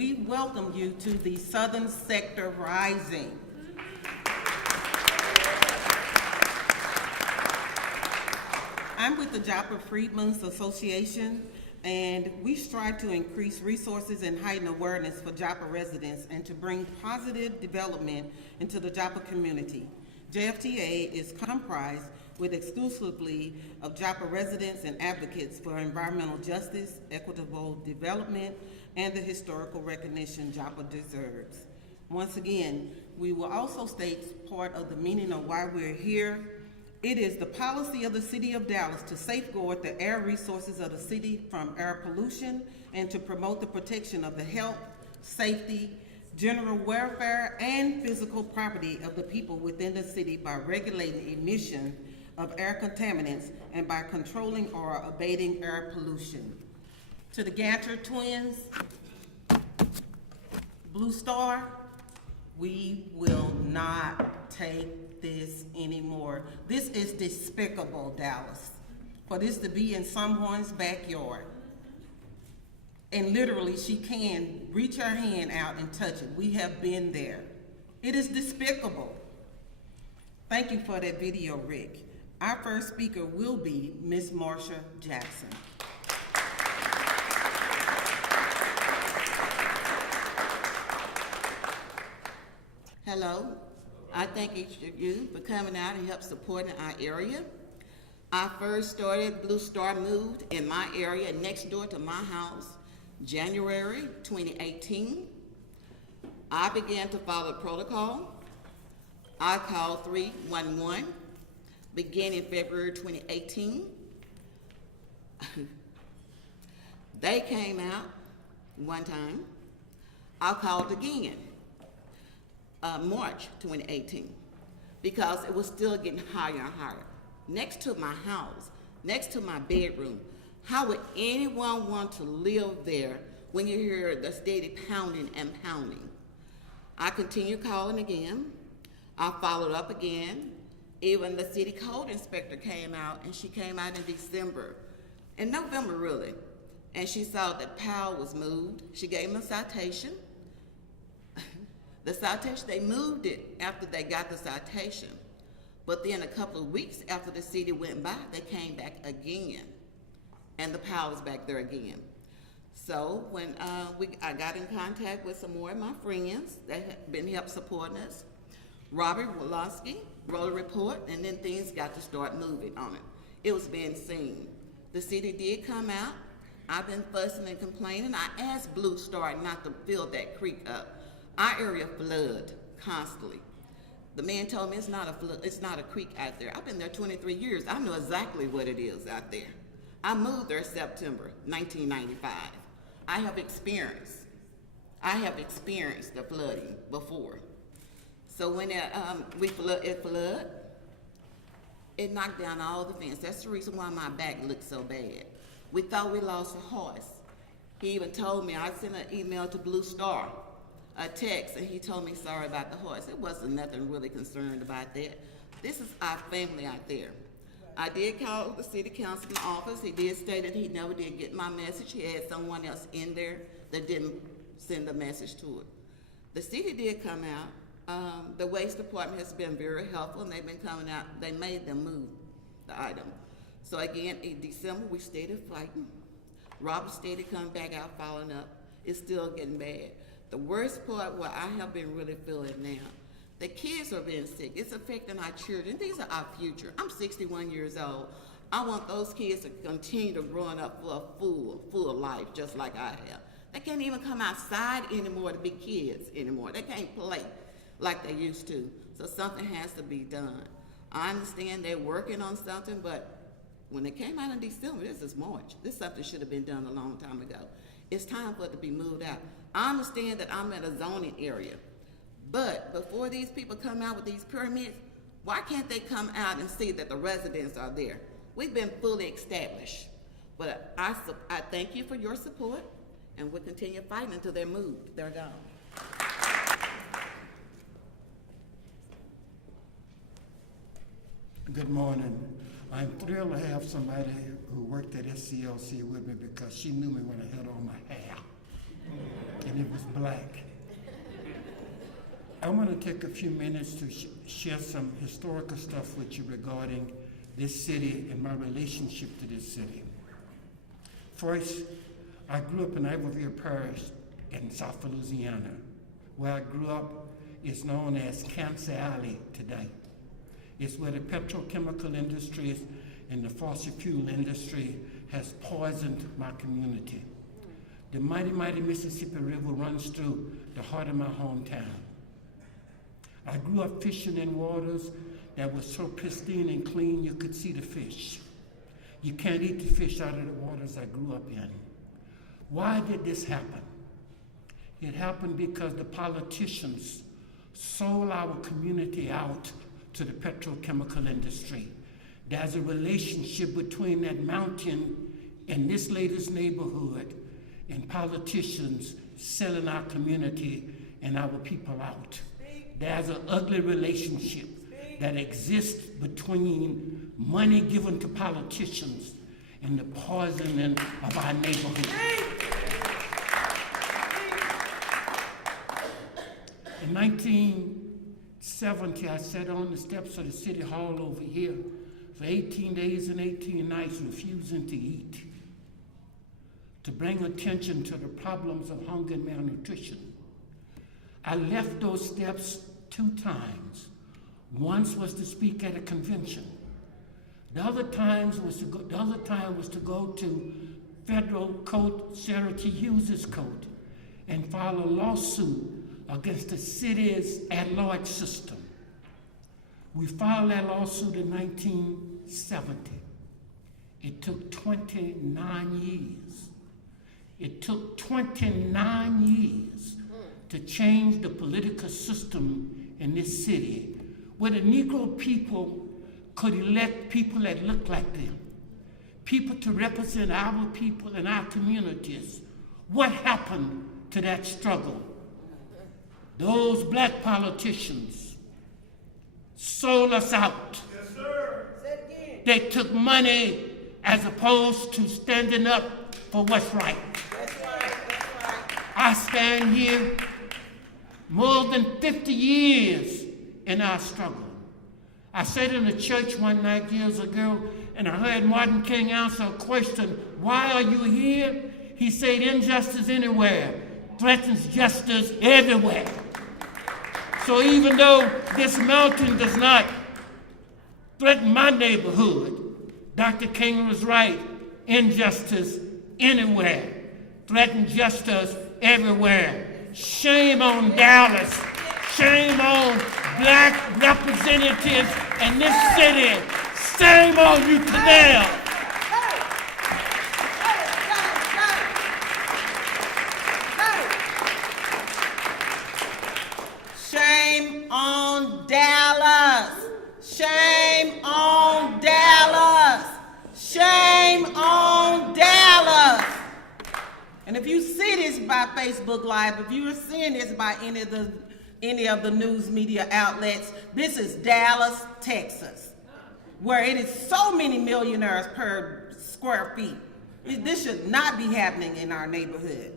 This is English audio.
we welcome you to the Southern Sector Rising. I'm with the Joppa Freedmen's Association, and we strive to increase resources and heighten awareness for Joppa residents and to bring positive development into the Joppa community. JFTA is comprised with exclusively of Joppa residents and advocates for environmental justice, equitable development, and the historical recognition Joppa deserves. Once again, we will also state part of the meaning of why we're here. It is the policy of the City of Dallas to safeguard the air resources of the city from air pollution and to promote the protection of the health, safety, general welfare, and physical property of the people within the city by regulating emission of air contaminants and by controlling or abating air pollution. To the Ganter twins, Blue Star, we will not take this anymore. This is despicable, Dallas, for this to be in someone's backyard. And literally, she can reach her hand out and touch it. We have been there. It is despicable. Thank you for that video, Rick. Our first speaker will be Ms. Marsha Jackson. Hello, I thank each of you for coming out and help supporting our area. I first started Blue Star moved in my area next door to my house, January 2018. I began to follow protocol. I called 311 beginning February 2018. They came out one time. I called again. March 2018, because it was still getting higher and higher. Next to my house, next to my bedroom, how would anyone want to live there when you hear the steady pounding and pounding? I continued calling again. I followed up again. Even the city code inspector came out, and she came out in December, in November really, and she saw that power was moved. She gave me a citation. The citation, they moved it after they got the citation. But then a couple of weeks after the city went by, they came back again. And the power was back there again. So when I got in contact with some more of my friends that had been help supporting us, Robert Wolosky wrote a report, and then things got to start moving on it. It was being seen. The city did come out. I've been fussing and complaining. I asked Blue Star not to fill that creek up. Our area flood constantly. The man told me it's not a flood, it's not a creek out there. I've been there 23 years. I know exactly what it is out there. I moved there September 1995. I have experienced the flooding before. So when it flooded, it knocked down all the fence. That's the reason why my back looked so bad. We thought we lost a horse. He even told me, I sent an email to Blue Star, a text, and he told me sorry about the horse. It wasn't nothing really concerned about that. This is our family out there. I did call the city councilman office. He did state that he never did get my message. He had someone else in there that didn't send a message to it. The city did come out. The waste department has been very helpful, and they've been coming out. They made them move the item. So again, in December, we stayed fighting. Robert stated coming back out, following up. It's still getting bad. The worst part, what I have been really feeling now, the kids are being sick. It's affecting our children. These are our future. I'm 61 years old. I want those kids to continue to growing up for a full life, just like I have. They can't even come outside anymore to be kids anymore. They can't play like they used to. So something has to be done. I understand they're working on something, but when they came out in December, this is March. This something should have been done a long time ago. It's time for it to be moved out. I understand that I'm in a zoning area, but before these people come out with these permits, why can't they come out and see that the residents are there? We've been fully established, but I thank you for your support, and we'll continue fighting until they're moved, they're gone. Good morning. I'm thrilled to have somebody who worked at SCLC with me because she knew me when I had on my hair. and it was black. I want to take a few minutes to share some historical stuff with you regarding this city and my relationship to this city. First, I grew up in Iberville Parish in South Louisiana. Where I grew up is known as Cancer Alley today. It's where the petrochemical industry and the fossil fuel industry has poisoned my community. The mighty, mighty Mississippi River runs through the heart of my hometown. I grew up fishing in waters that were so pristine and clean you could see the fish. You can't eat the fish out of the waters I grew up in. Why did this happen? It happened because the politicians sold our community out to the petrochemical industry. There's a relationship between that mountain and this latest neighborhood and politicians selling our community and our people out. There's an ugly relationship that exists between money given to politicians and the poisoning of our neighborhood. In 1970, I sat on the steps of the city hall over here for 18 days and 18 nights refusing to eat, to bring attention to the problems of hunger and malnutrition. I left those steps 2 times. Once was to speak at a convention. The other time was to go to federal court, Sarah T. Hughes' court, and file a lawsuit against the city's at-large system. We filed that lawsuit in 1970. It took 29 years. It took 29 years to change the political system in this city, where the Negro people could elect people that looked like them, people to represent our people and our communities. What happened to that struggle? Those black politicians sold us out. Yes, sir. Say it again. They took money as opposed to standing up for what's right. That's right. That's right. I stand here more than 50 years in our struggle. I sat in a church one night years ago and I heard Martin King answer a question, why are you here? He said, injustice anywhere threatens justice everywhere. So even though this mountain does not threaten my neighborhood, Dr. King was right. Injustice anywhere threatens justice everywhere. Shame on Dallas. Shame on black representatives in this city. Shame on you today. Shame on Dallas. Shame on Dallas. Shame on Dallas. And if you see this by Facebook Live, if you are seeing this by any of the news media outlets, this is Dallas, Texas, where it is so many millionaires per square feet. This should not be happening in our neighborhood.